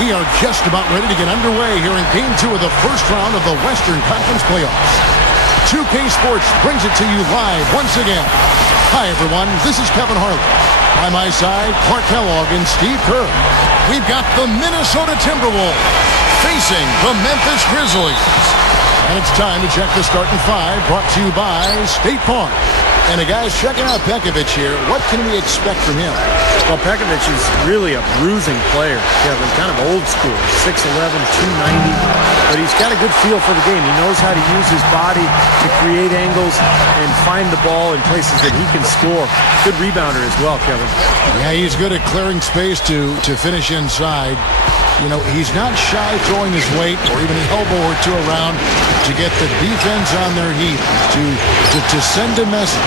We are just about ready to get underway here in Game 2 of the first round of the Western Conference playoffs. 2K Sports brings it to you live once again. Hi, everyone. This is Kevin Harlan. By my side, Clark Kellogg and Steve Kerr. We've got the Minnesota Timberwolves facing the Memphis Grizzlies. And it's time to check the starting five, brought to you by State Farm. And the guys checking out Pekovic here. What can we expect from him? Well, Pekovic is really a bruising player, Kevin. Kind of old school, 6'11", 290. But he's got a good feel for the game. He knows how to use his body to create angles and find the ball in places that he can score. Good rebounder as well, Kevin. Yeah, he's good at clearing space to finish inside. You know, he's not shy throwing his weight or even an elbow or two around to get the defense on their heels, to send a message.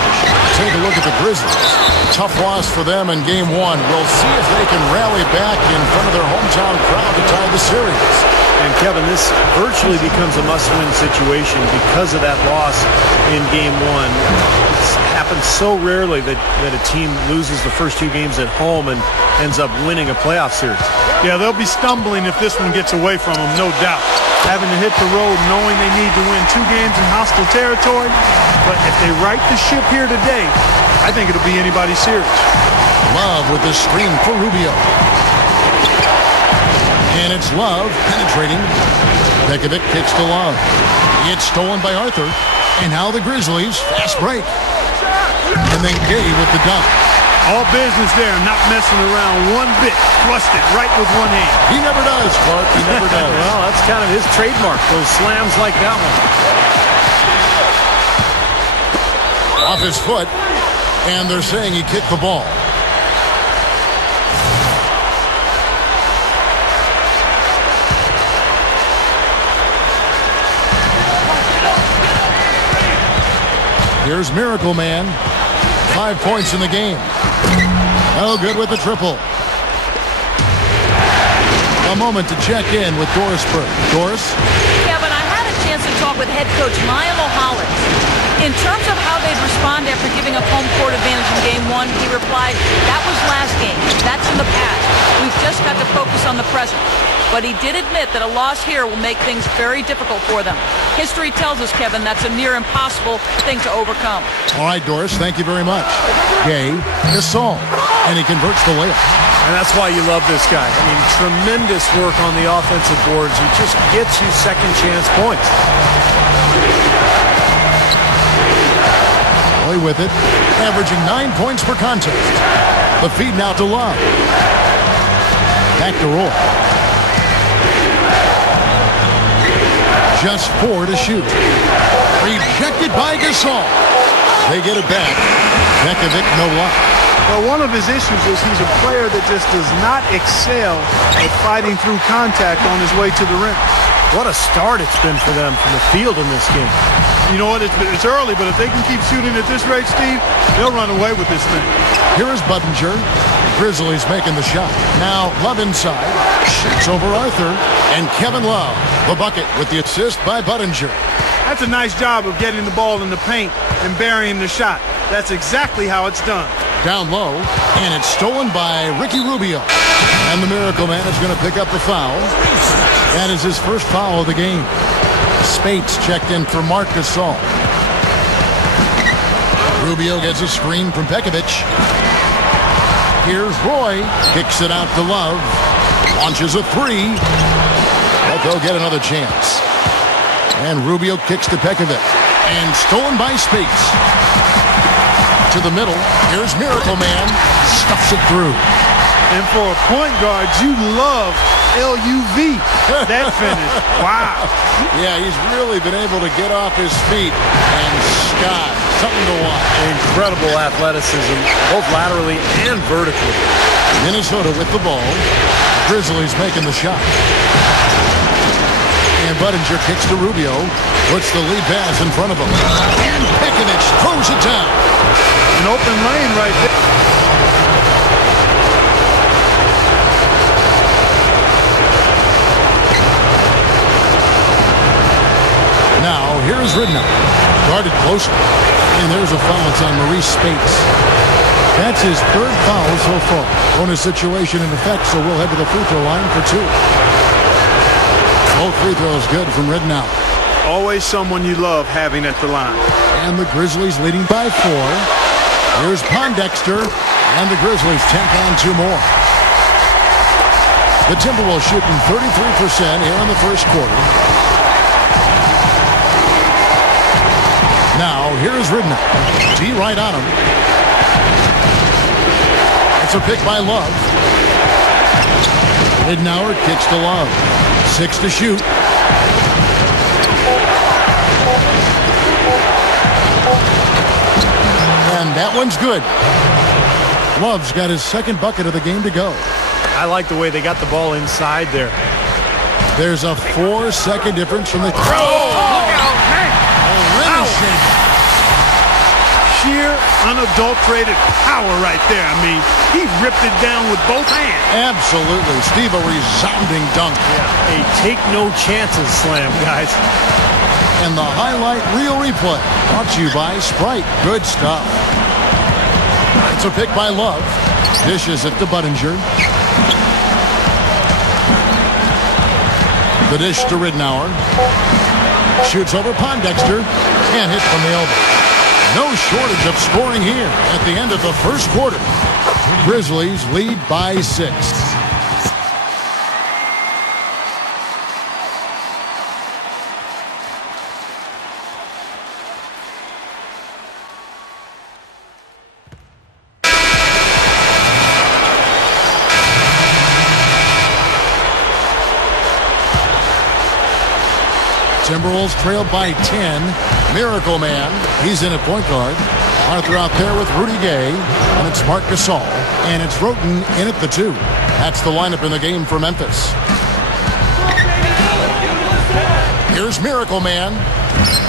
Take a look at the Grizzlies. Tough loss for them in Game 1. We'll see if they can rally back in front of their hometown crowd to tie the series. And Kevin, this virtually becomes a must-win situation because of that loss in Game 1. It's happened so rarely that a team loses the first two games at home and ends up winning a playoff series. Yeah, they'll be stumbling if this one gets away from them, no doubt. Having to hit the road knowing they need to win 2 games in hostile territory. But if they right the ship here today, I think it'll be anybody's series. Love with the screen for Rubio. And it's Love penetrating. Pekovic kicks to Love. It's stolen by Arthur. And now the Grizzlies, fast break. And then Gay with the dunk. All business there, not messing around one bit. Flushed it right with one hand. He never does, Clark. He never does. Well, that's kind of his trademark, those slams like that one. Off his foot, and they're saying he kicked the ball. Here's Miracle Man. 5 points in the game. Oh, good with the triple. A moment to check in with Doris Burke. Doris? Kevin, I had a chance to talk with head coach Niall Hollins. In terms of how they'd respond after giving up home court advantage in Game 1, he replied, that was last game. That's in the past. We've just got to focus on the present. But he did admit that a loss here will make things very difficult for them. History tells us, Kevin, that's a near impossible thing to overcome. All right, Doris, thank you very much. Gay, Gasol, and he converts the layup. And that's why you love this guy. I mean, tremendous work on the offensive boards. He just gets you second chance points. Play with it, averaging 9 points per contest. The feed now to Love. Back to Roy. Just 4 to shoot. Rejected by Gasol. They get it back. Pekovic, no luck. Well, one of his issues is he's a player that just does not excel at fighting through contact on his way to the rim. What a start it's been for them from the field in this game. You know what? It's early, but if they can keep shooting at this rate, Steve, they'll run away with this thing. Here is Budinger. Grizzlies making the shot. Now Love inside. Shoots over Arthur. And Kevin Love, the bucket with the assist by Budinger. That's a nice job of getting the ball in the paint and burying the shot. That's exactly how it's done. Down low, and it's stolen by Ricky Rubio. And the Miracle Man is going to pick up the foul. That is his first foul of the game. Spates checked in for Marc Gasol. Rubio gets a screen from Pekovic. Here's Roy. Kicks it out to Love. Launches a 3. But they'll get another chance. And Rubio kicks to Pekovic. And stolen by Spates. To the middle. Here's Miracle Man. Stuffs it through. And for a point guard, you love LUV. That finish. Wow. Yeah, he's really been able to get off his feet. And Scott, something to watch. Incredible athleticism, both laterally and vertically. Minnesota with the ball. Grizzlies making the shot. And Budinger kicks to Rubio. Puts the lead pass in front of him. And Pekovic throws it down. An open lane right there. Now, here's Ridnow. Guarded closely. And there's a foul. It's on Maurice Spates. That's his third foul so far. Bonus situation in effect, so we'll head to the free throw line for 2. Both free throws good from Ridnour. Always someone you love having at the line. And the Grizzlies leading by 4. Here's Pondexter, and the Grizzlies tack on 2 more. The Timberwolves shooting 33% here in the first quarter. Now, here's Ridnour. D right on him. It's a pick by Love. Ridnour kicks to Love. 6 to shoot. And that one's good. Love's got his second bucket of the game to go. I like the way they got the ball inside there. There's a 4-second difference from the... Oh, look out, man! Sheer, unadulterated power right there. I mean, he ripped it down with both hands. Absolutely. Steve, a resounding dunk. Yeah, a take-no-chances slam, guys. And the highlight reel replay brought to you by Sprite. Good stuff. It's a pick by Love. Dishes it to Budinger. The dish to Ridnour. Shoots over Pondexter. And hit from the elbow. No shortage of scoring here at the end of the first quarter. Grizzlies lead by 6. Timberwolves trailed by 10. Miracle Man, he's in at point guard. Arthur out there with Rudy Gay, and it's Marc Gasol, and it's Roten in at the 2. That's the lineup in the game for Memphis. Here's Miracle Man,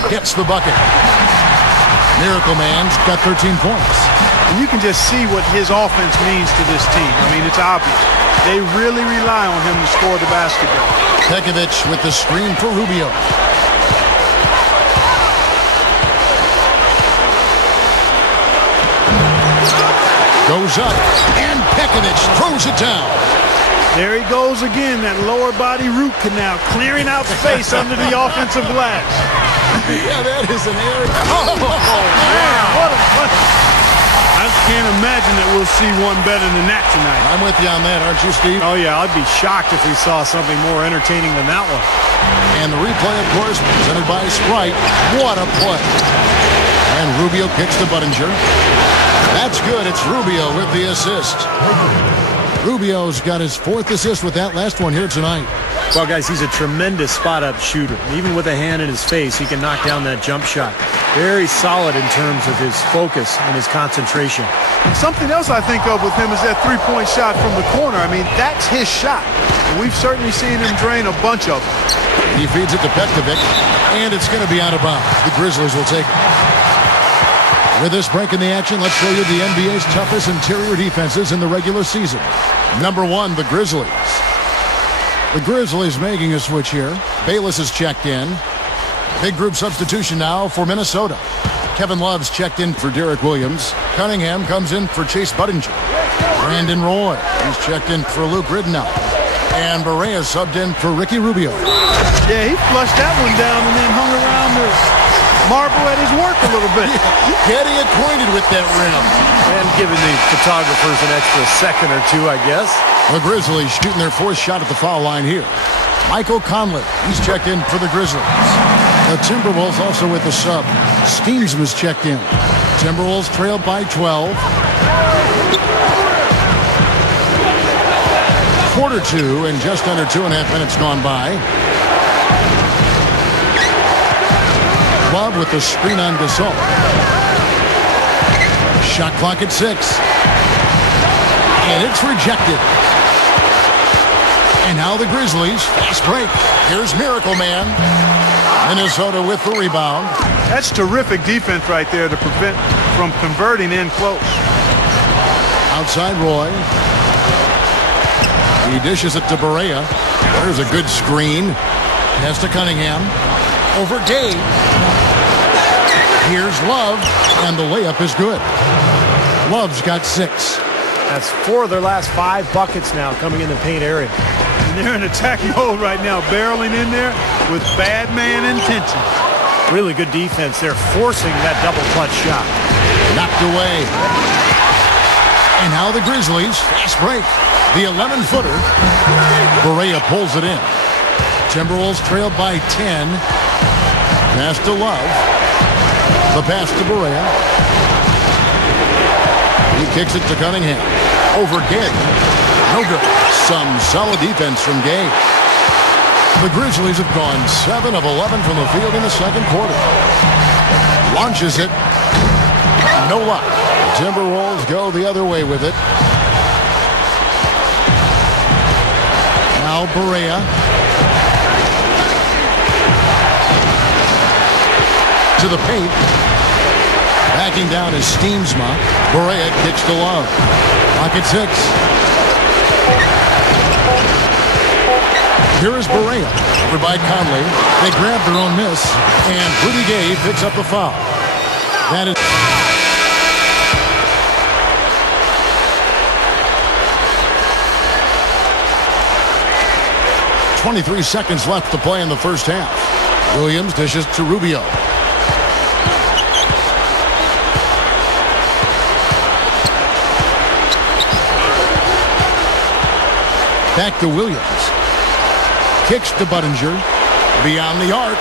gets the bucket. Miracle Man's got 13 points. And you can just see what his offense means to this team. I mean, it's obvious. They really rely on him to score the basketball. Pekovic with the screen for Rubio. Goes up, and Pekovic throws it down. There he goes again, that lower body root canal, clearing out space under the offensive glass. Yeah, that is an area. Oh, man, what a play. I can't imagine that we'll see one better than that tonight. I'm with you on that, aren't you, Steve? Oh, yeah, I'd be shocked if we saw something more entertaining than that one. And the replay, of course, presented by Sprite. What a play. And Rubio kicks to Budinger. That's good. It's Rubio with the assist. Rubio's got his 4th assist with that last one here tonight. Well, guys, he's a tremendous spot-up shooter. Even with a hand in his face, he can knock down that jump shot. Very solid in terms of his focus and his concentration. And something else I think of with him is that three-point shot from the corner. I mean, that's his shot. And we've certainly seen him drain a bunch of them. He feeds it to Pekovic, and it's going to be out of bounds. The Grizzlies will take it. With this break in the action, let's show you the NBA's toughest interior defenses in the regular season. Number 1, the Grizzlies. The Grizzlies making a switch here. Bayless is checked in. Big group substitution now for Minnesota. Kevin Love's checked in for Derek Williams. Cunningham comes in for Chase Budinger. Brandon Roy, he's checked in for Luke Ridnour. And Barea subbed in for Ricky Rubio. Yeah, he flushed that one down and then hung around the marble at his work a little bit. Getting acquainted with that rim. And giving the photographers an extra second or 2, I guess. The Grizzlies shooting their 4th shot at the foul line here. Michael Conley, he's checked in for the Grizzlies. The Timberwolves also with the sub. Steams was checked in. Timberwolves trailed by 12. Quarter 2 and just under 2.5 minutes gone by. Love with the screen on Gasol. Shot clock at 6. And it's rejected. And now the Grizzlies, fast break. Here's Miracle Man. Minnesota with the rebound. That's terrific defense right there to prevent from converting in close. Outside Roy. He dishes it to Barea. There's a good screen. Pass to Cunningham. Over Gay. Here's Love, and the layup is good. Love's got 6. That's 4 of their last 5 buckets now coming in the paint area. And they're in attack mode right now, barreling in there with bad man intentions. Really good defense. They're forcing that double clutch shot. Knocked away. And now the Grizzlies, fast break. The 11-footer. Barea pulls it in. Timberwolves trailed by 10. Pass to Love. The pass to Barea. He kicks it to Cunningham. Over Gay. No good. Some solid defense from Gay. The Grizzlies have gone 7 of 11 from the field in the second quarter. Launches it. No luck. The Timberwolves go the other way with it. Now Barea. To the paint. Backing down is Steamsma. Barea kicks to Love. Pocket 6. Here is Barea. Over by Conley. They grab their own miss. And Rudy Gay picks up the foul. That is... 23 seconds left to play in the first half. Williams dishes to Rubio. Back to Williams. Kicks to Budinger. Beyond the arc.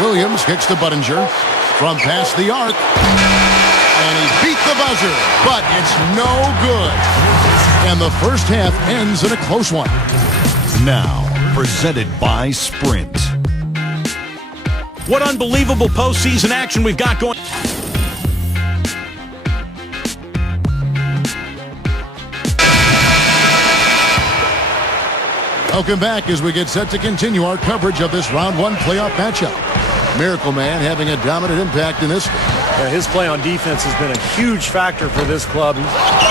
Williams kicks to Budinger. From past the arc. And he beat the buzzer. But it's no good. And the first half ends in a close one. Now, presented by Sprint. What unbelievable postseason action we've got going. Welcome back as we get set to continue our coverage of this round 1 playoff matchup. Miracle Man having a dominant impact in this one. Yeah, his play on defense has been a huge factor for this club,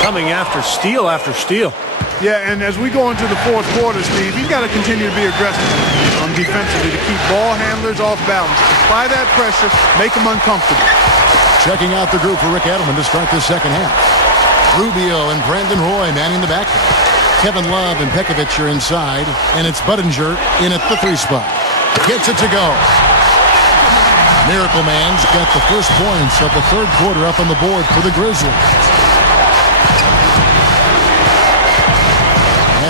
coming after steal after steal. Yeah, and as we go into the fourth quarter, Steve, he's got to continue to be aggressive defensively to keep ball handlers off balance. Apply that pressure, make them uncomfortable. Checking out the group for Rick Adelman to start this second half. Rubio and Brandon Roy manning the backcourt. Kevin Love and Pekovic are inside, and it's Budinger in at the 3 spot. Gets it to go. Miracle Man's got the first points of the third quarter up on the board for the Grizzlies.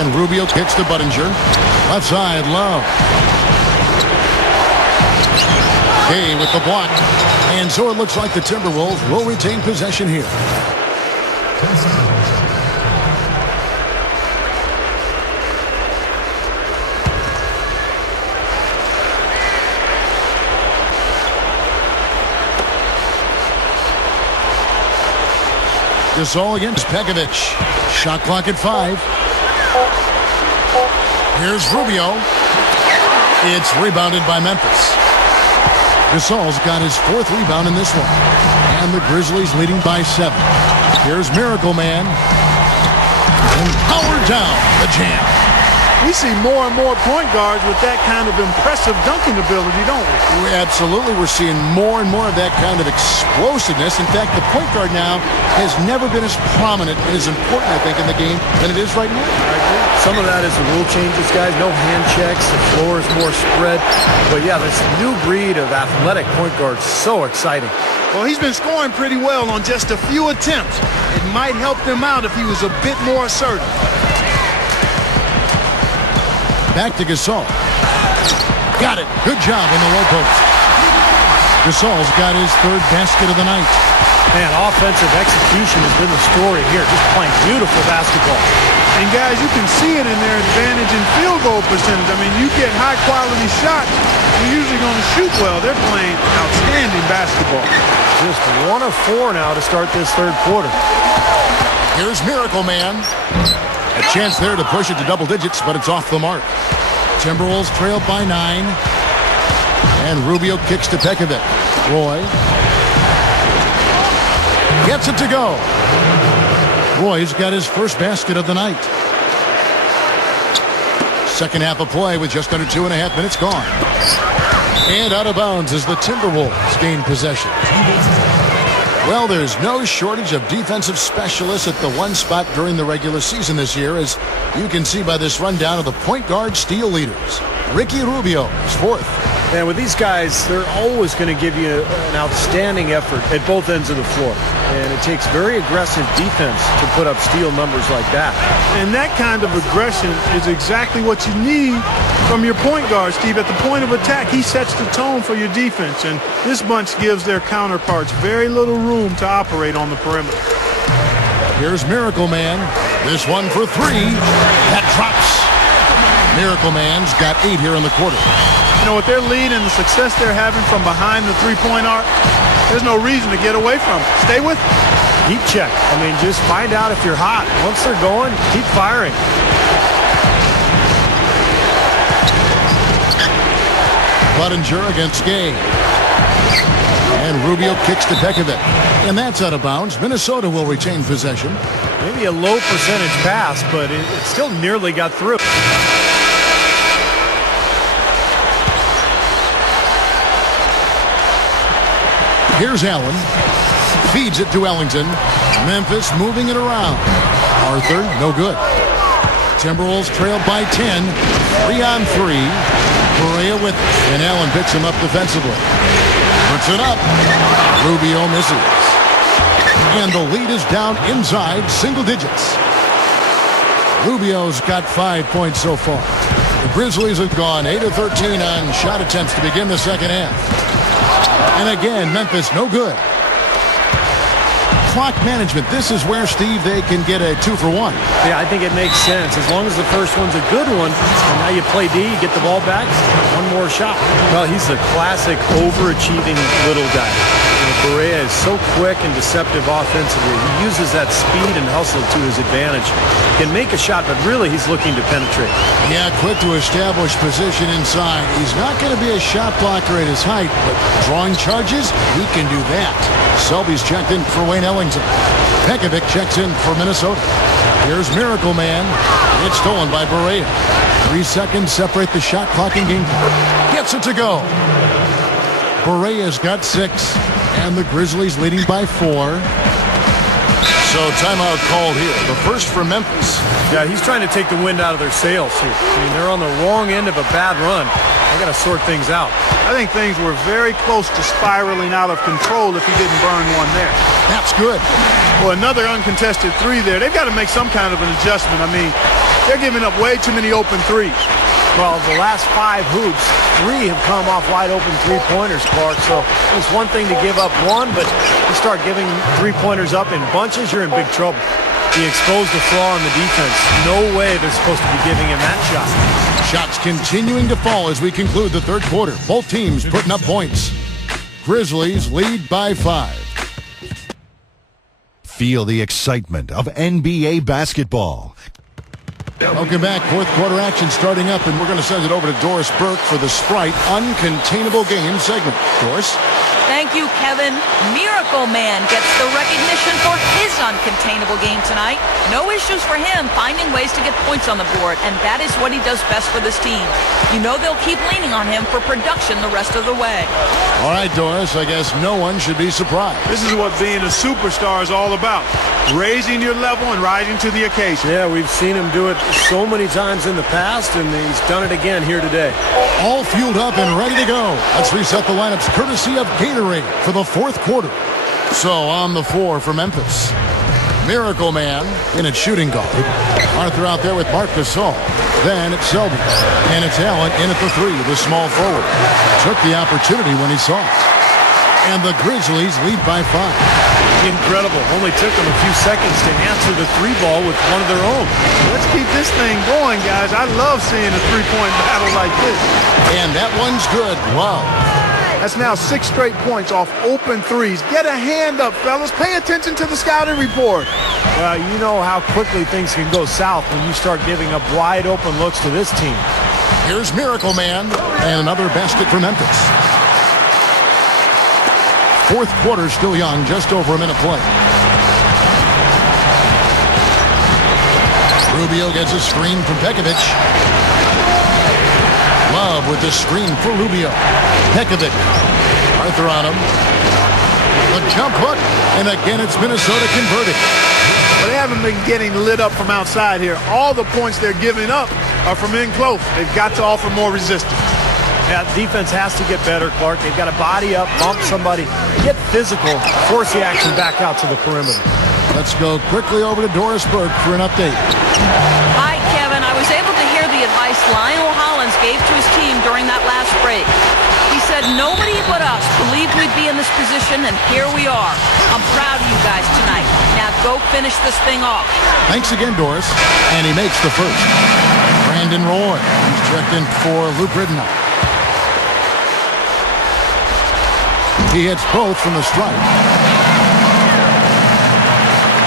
And Rubio kicks to Budinger. Left side, Love. Gay with the block. And so it looks like the Timberwolves will retain possession here. Gasol against Pekovic. Shot clock at 5. Here's Rubio. It's rebounded by Memphis. Gasol's got his 4th rebound in this one. And the Grizzlies leading by 7. Here's Miracle Man. And powered down the jam. We see more and more point guards with that kind of impressive dunking ability, don't we? Absolutely. We're seeing more and more of that kind of explosiveness. In fact, the point guard now has never been as prominent and as important, I think, in the game than it is right now. I agree. Some of that is the rule changes, guys. No hand checks. The floor is more spread. But, yeah, this new breed of athletic point guards, so exciting. Well, he's been scoring pretty well on just a few attempts. It might help them out if he was a bit more assertive. Back to Gasol. Got it. Good job in the low post. Gasol's got his 3rd basket of the night. Man, offensive execution has been the story here. Just playing beautiful basketball. And, guys, you can see it in their advantage in field goal percentage. I mean, you get high-quality shots, you're usually going to shoot well. They're playing outstanding basketball. Just 1 of 4 now to start this third quarter. Here's Miracle Man. A chance there to push it to double digits, but it's off the mark. Timberwolves trailed by 9. And Rubio kicks to Pekovic. Roy gets it to go. Roy's got his 1st basket of the night. Second half of play with just under 2.5 minutes gone. And out of bounds as the Timberwolves gain possession. Well, there's no shortage of defensive specialists at the one spot during the regular season this year, as you can see by this rundown of the point guard steal leaders. Ricky Rubio is fourth. And with these guys, they're always going to give you an outstanding effort at both ends of the floor. And it takes very aggressive defense to put up steal numbers like that. And that kind of aggression is exactly what you need from your point guard, Steve. At the point of attack, he sets the tone for your defense. And this bunch gives their counterparts very little room to operate on the perimeter. Here's Miracle Man. This one for three. That drops. Miracle Man's got 8 here in the quarter. You know, with their lead and the success they're having from behind the three-point arc, there's no reason to get away from it. Stay with it. Heat check. I mean, just find out if you're hot. Once they're going, keep firing. Budinger against Gay. And Rubio kicks to Pekovic. And that's out of bounds. Minnesota will retain possession. Maybe a low percentage pass, but it still nearly got through. Here's Allen. Feeds it to Ellington. Memphis moving it around. Arthur, no good. Timberwolves trailed by 10. 3-on-3. Correa with it. And Allen picks him up defensively. Puts it up. Rubio misses. And the lead is down inside single digits. Rubio's got 5 points so far. The Grizzlies have gone 8 of 13 on shot attempts to begin the second half. And again, Memphis no good. Clock management. This is where, Steve, they can get a 2 for 1. Yeah, I think it makes sense. As long as the first one's a good one, and now you play D, you get the ball back, one more shot. Well, he's the classic overachieving little guy. Correa is so quick and deceptive offensively. He uses that speed and hustle to his advantage. Can make a shot, but really he's looking to penetrate. Yeah, quick to establish position inside. He's not going to be a shot blocker at his height, but drawing charges, he can do that. Selby's checked in for Wayne Ellington. Pekovic checks in for Minnesota. Here's Miracle Man. It's stolen by Barea. 3 seconds separate the shot clock and game clock. Gets it to go. Barea's got 6. And the Grizzlies leading by 4. So timeout called here. The first for Memphis. Yeah, he's trying to take the wind out of their sails here. I mean, they're on the wrong end of a bad run. They got to sort things out. I think things were very close to spiraling out of control if he didn't burn one there. That's good. Well, another uncontested 3 there. They've got to make some kind of an adjustment. I mean, they're giving up way too many open 3s. Well, the last 5 hoops, 3 have come off wide open three-pointers, Clark. So it's one thing to give up one, but you start giving three-pointers up in bunches, you're in big trouble. He exposed the flaw in the defense. No way they're supposed to be giving him that shot. Shots continuing to fall as we conclude the third quarter. Both teams putting up points. Grizzlies lead by 5. Feel the excitement of NBA basketball. Welcome back. Fourth quarter action starting up, and we're going to send it over to Doris Burke for the Sprite Uncontainable Game segment. Doris? Thank you, Kevin. Miracle Man gets the recognition for his uncontainable game tonight. No issues for him finding ways to get points on the board, and that is what he does best for this team. You know they'll keep leaning on him for production the rest of the way. All right, Doris, I guess no one should be surprised. This is what being a superstar is all about. Raising your level and rising to the occasion. Yeah, we've seen him do it so many times in the past, and he's done it again here today. All fueled up and ready to go. Let's reset the lineups courtesy of Gatorade for the fourth quarter. So on the floor for Memphis, Miracle Man in at shooting guard. Arthur out there with Marc Gasol. Then it's Selby. And it's Allen in at the 3, the small forward. Took the opportunity when he saw it. And the Grizzlies lead by 5. Incredible. Only took them a few seconds to answer the 3 ball with one of their own. Let's keep this thing going, guys. I love seeing a three-point battle like this. And that one's good. Wow. That's now 6 straight points off open 3s. Get a hand up, fellas. Pay attention to the scouting report. Well, you know how quickly things can go south when you start giving up wide open looks to this team. Here's Miracle Man and another basket for Memphis. Fourth quarter still young, just over a minute play. Rubio gets a screen from Pekovic. Love with the screen for Rubio. Pekovic. Arthur on him. The jump hook, and again it's Minnesota converting. But they haven't been getting lit up from outside here. All the points they're giving up are from in close. They've got to offer more resistance. Yeah, defense has to get better, Clark. They've got to body up, bump somebody, get physical, force the action back out to the perimeter. Let's go quickly over to Doris Burke for an update. Hi, Kevin. I was able to hear the advice Lionel Hollins gave to his team during that last break. He said nobody but us believed we'd be in this position, and here we are. I'm proud of you guys tonight. Now go finish this thing off. Thanks again, Doris. And he makes the first. Brandon Roy. He's checked in for Luke Ridenour. He hits both from the stripe.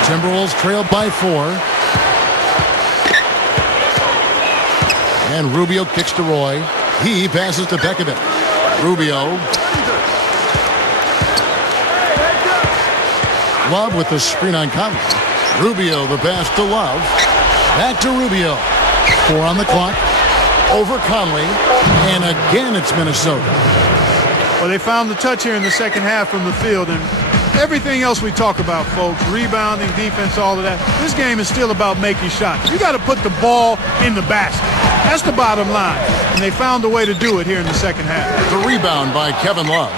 Timberwolves trailed by 4. And Rubio kicks to Roy. He passes to Pekovic. Rubio. Love with the screen on Conley. Rubio, the pass to Love. Back to Rubio. 4 on the clock. Over Conley. And again it's Minnesota. Well, they found the touch here in the second half from the field, and everything else we talk about, folks, rebounding, defense, all of that, this game is still about making shots. You got to put the ball in the basket. That's the bottom line, and they found a way to do it here in the second half. The rebound by Kevin Love.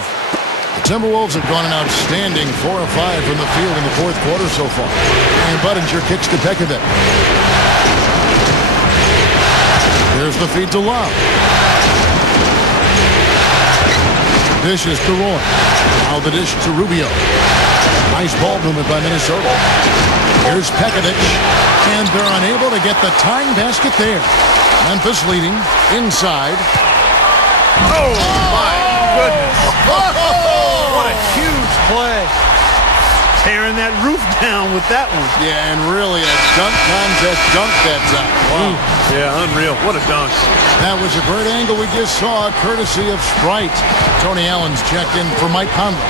The Timberwolves have gone an outstanding 4 of 5 from the field in the fourth quarter so far. And Budinger kicks to Pekovic. Here's the feed to Love. Dishes to Roy. Now the dish to Rubio. Nice ball movement by Minnesota. Here's Pekovic. And they're unable to get the tying basket there. Memphis leading inside. Oh, my goodness. What a huge play. Tearing that roof down with that one. Yeah, and really a dunk contest dunk that time. Wow. Yeah, unreal. What a dunk. That was a great angle we just saw, courtesy of Sprite. Tony Allen's checked in for Mike Conley.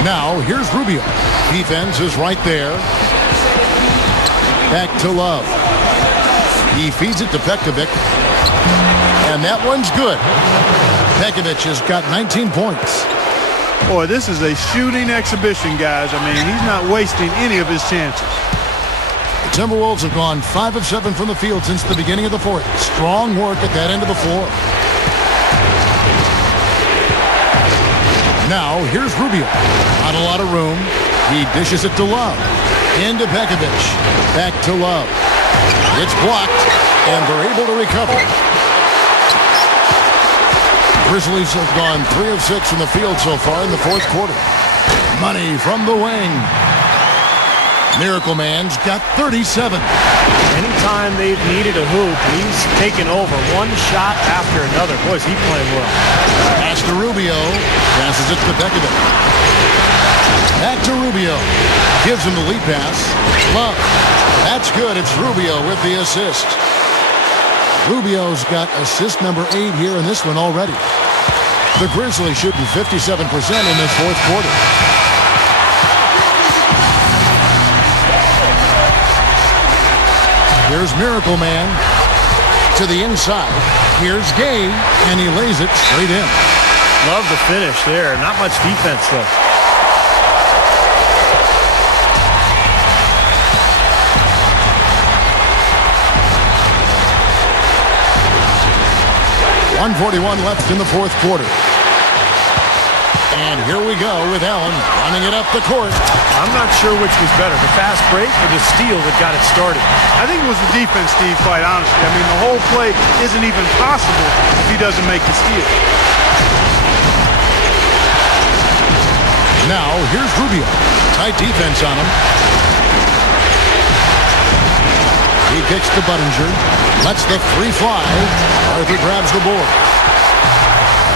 Now, here's Rubio. Defense is right there. Back to Love. He feeds it to Pekovic. And that one's good. Pekovic has got 19 points. Boy, this is a shooting exhibition, guys. I mean, he's not wasting any of his chances. The Timberwolves have gone 5 of 7 from the field since the beginning of the fourth. Strong work at that end of the floor. Now, here's Rubio. Not a lot of room. He dishes it to Love. Into Pekovic. Back to Love. It's blocked, and they're able to recover. Grizzlies have gone 3 of 6 from the field so far in the fourth quarter. Money from the wing. Miracle Man's got 37. Anytime they've needed a hoop, he's taken over one shot after another. Boy, is he playing well. Pass to Rubio. Passes it to Pekovic. Back to Rubio. Gives him the lead pass. Love. That's good. It's Rubio with the assist. Rubio's got assist number 8 here in this one already. The Grizzlies shooting 57% in this fourth quarter. Here's Miracle Man to the inside. Here's Gay, and he lays it straight in. Love the finish there. Not much defense, though. .141 left in the fourth quarter. And here we go with Allen running it up the court. I'm not sure which was better, the fast break or the steal that got it started. I think it was the defense, Steve, quite honestly. I mean, the whole play isn't even possible if he doesn't make the steal. Now, here's Rubio. Tight defense on him. He kicks to Budinger. Lets the 3 fly. Arthur grabs the board.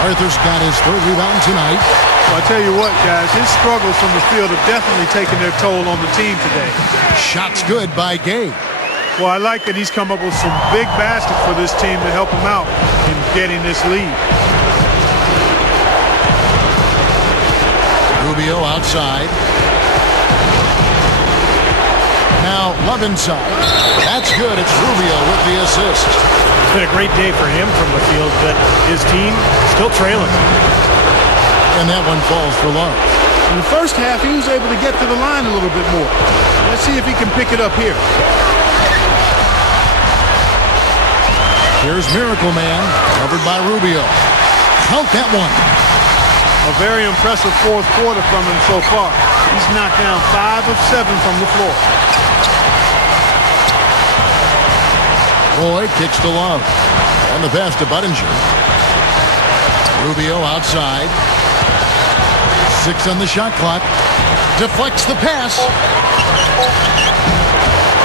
Arthur's got his 3rd rebound tonight. Well, I tell you what, guys, his struggles from the field have definitely taken their toll on the team today. Shots good by Gay. Well, I like that he's come up with some big baskets for this team to help him out in getting this lead. Rubio outside. Now, out Love inside. That's good. It's Rubio with the assist. It's been a great day for him from the field, but his team still trailing. And that one falls for Love. In the first half, he was able to get to the line a little bit more. Let's see if he can pick it up here. Here's Miracle Man, covered by Rubio. Count that one. A very impressive fourth quarter from him so far. He's knocked down 5 of 7 from the floor. Roy kicks to Love. And the pass to Budinger. Rubio outside. 6 on the shot clock. Deflects the pass.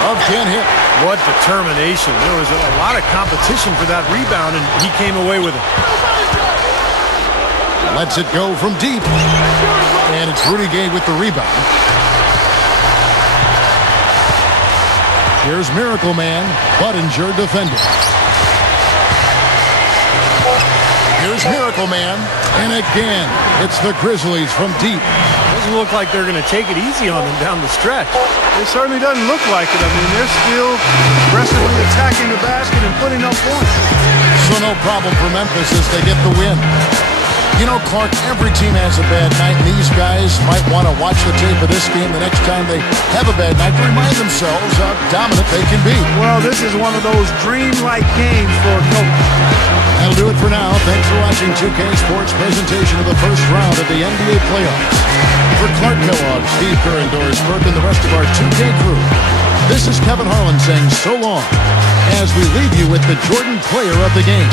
Love can't hit. What determination. There was a lot of competition for that rebound, and he came away with it. Lets it go from deep. And it's Rudy Gay with the rebound. Here's Miracle Man. Budinger defending. Here's Miracle Man. And again, it's the Grizzlies from deep. Doesn't look like they're going to take it easy on them down the stretch. It certainly doesn't look like it. I mean, they're still aggressively attacking the basket and putting up points. So no problem for Memphis as they get the win. You know, Clark, every team has a bad night, and these guys might want to watch the tape of this game the next time they have a bad night to remind themselves how dominant they can be. Well, this is one of those dream-like games for a coach. That'll do it for now. Thanks for watching 2K Sports' presentation of the first round of the NBA playoffs. For Clark Kellogg, Steve Curran, Doris Burke, and the rest of our 2K crew, this is Kevin Harlan saying so long as we leave you with the Jordan player of the game.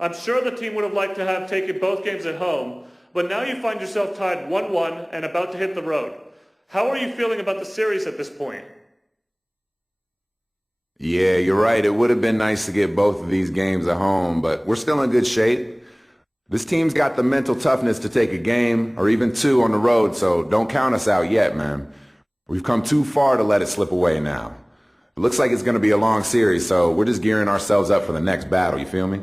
I'm sure the team would have liked to have taken both games at home, but now you find yourself tied 1-1 and about to hit the road. How are you feeling about the series at this point? Yeah, you're right. It would have been nice to get both of these games at home, but we're still in good shape. This team's got the mental toughness to take a game or even 2 on the road, so don't count us out yet, man. We've come too far to let it slip away now. It looks like it's going to be a long series, so we're just gearing ourselves up for the next battle, you feel me?